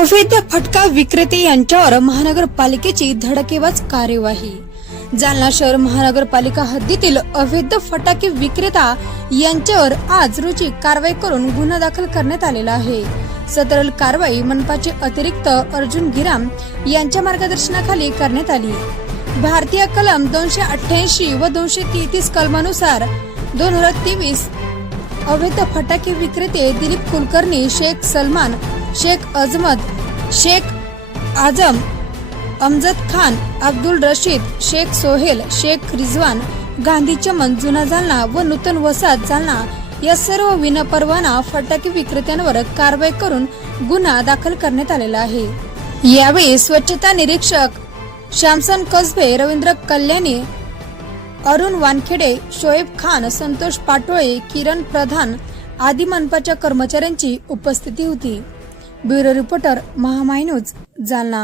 अवैध फटका विक्रेते यांच्यावर महानगरपालिकेची धडकेबाज कार्यवाही. जालना शहर महानगरपालिका हद्दीतील अवैध फटाके विक्रेता यांच्यावर आज रोजी कारवाई करून गुन्हा दाखल करण्यात आलेला आहे. सदरल कारवाई मनपाचे अतिरिक्त अर्जुन गिराम यांच्या मार्गदर्शनाखाली करण्यात आली. भारतीय कलम दोनशे अठ्ठ्याऐंशी व दोनशे तेहतीस कलमानुसार दोन हजार तेवीस अवैध फटाके विक्रेते दिलीप कुलकर्णी शेख सलमान शेख अजमत शेख आझम अमजद खान अब्दुल रशीद शेख सोहेल शेख रिजवान गांधी चमन जुना जालना व नूतन वसाहत जालना या सर्व विनापरवाना फटाके विक्रेत्यांवर कारवाई करून गुन्हा दाखल करण्यात आलेला आहे. यावेळी स्वच्छता निरीक्षक श्यामसन कसबे रवींद्र कल्याणी अरुण वानखेडे शोएब खान संतोष पाटोळे किरण प्रधान आदी मनपाच्या कर्मचाऱ्यांची उपस्थिती होती. Bureau reporter Mahamaya news Jalna.